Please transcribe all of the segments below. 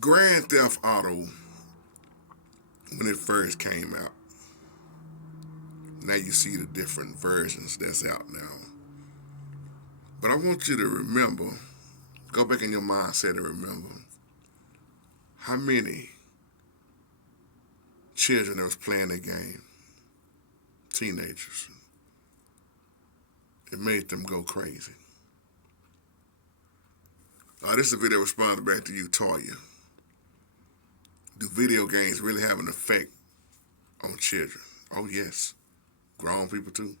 Grand Theft Auto, when it first came out, now you see the different versions that's out now. But I want you to remember, go back in your mindset and remember how many children that was playing the game, teenagers. It made them go crazy. This is a video responding back to you, Toya. Do video games really have an effect on children? Oh, yes. Grown people, too.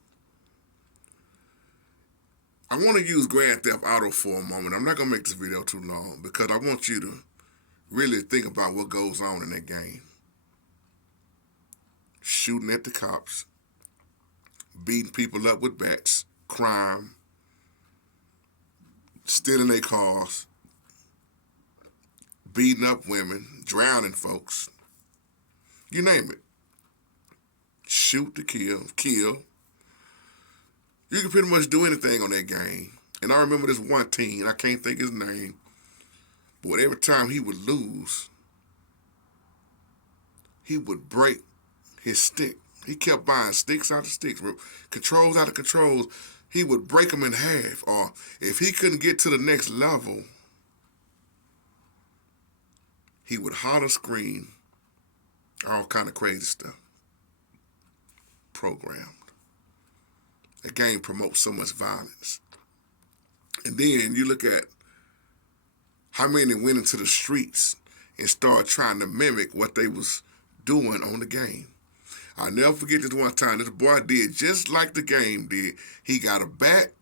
I want to use Grand Theft Auto for a moment. I'm not going to make this video too long because I want you to really think about what goes on in that game. Shooting at the cops, beating people up with bats, crime, stealing their cars, beating up women, drowning folks. You name it. Shoot to kill, kill. You can pretty much do anything on that game. And I remember this one teen, I can't think his name, but every time he would lose, he would break his stick. He kept buying sticks out of sticks, controls out of controls. He would break them in half. Or if he couldn't get to the next level, he would holler, scream, all kind of crazy stuff. Programmed. The game promotes so much violence. And then you look at how many went into the streets and started trying to mimic what they was doing on the game. I'll never forget this one time. This boy did just like the game did. He got a bat.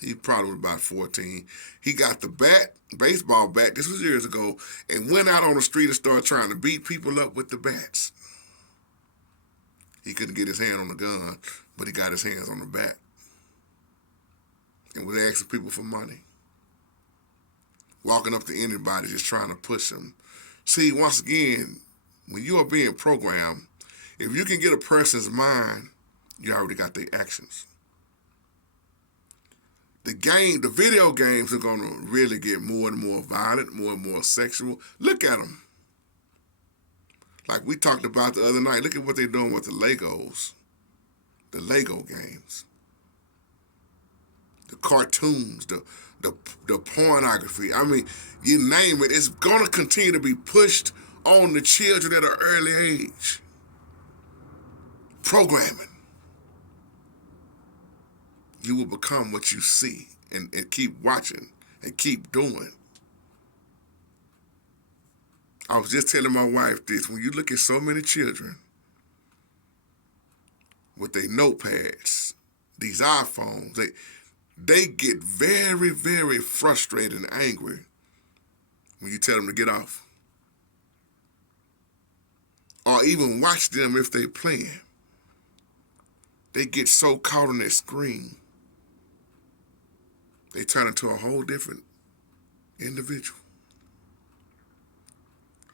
He probably was about 14. He got the bat, baseball bat, this was years ago, and went out on the street and started trying to beat people up with the bats. He couldn't get his hand on the gun, but he got his hands on the bat. And was asking people for money. Walking up to anybody, just trying to push them. See, once again, when you are being programmed, if you can get a person's mind, you already got their actions. The video games are going to really get more and more violent, more and more sexual. Look at them. Like we talked about the other night, look at what they're doing with the Legos, the Lego games, the cartoons, the pornography. I mean, you name it, it's going to continue to be pushed on the children at an early age. Programming. You will become what you see and keep watching and keep doing. I was just telling my wife this, when you look at so many children with their notepads, these iPhones, they get very, very frustrated and angry when you tell them to get off. Or even watch them if they're playing. They get so caught on that screen, they turn into a whole different individual.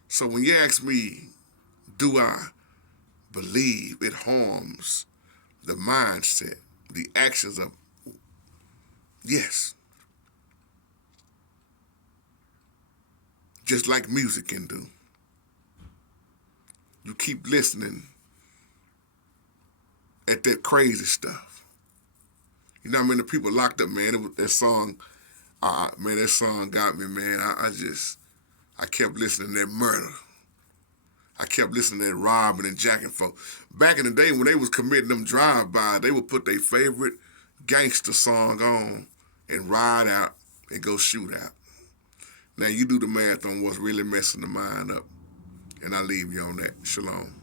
So when you ask me, do I believe it harms the mindset, the actions of, yes. Just like music can do. You keep listening at that crazy stuff. You know how many people locked up, man? It was that song, man, that song got me, man. I kept listening to that murder. I kept listening to that robbing and jacking folk. Back in the day when they was committing them drive-by, they would put their favorite gangster song on and ride out and go shoot out. Now you do the math on what's really messing the mind up. And I leave you on that. Shalom.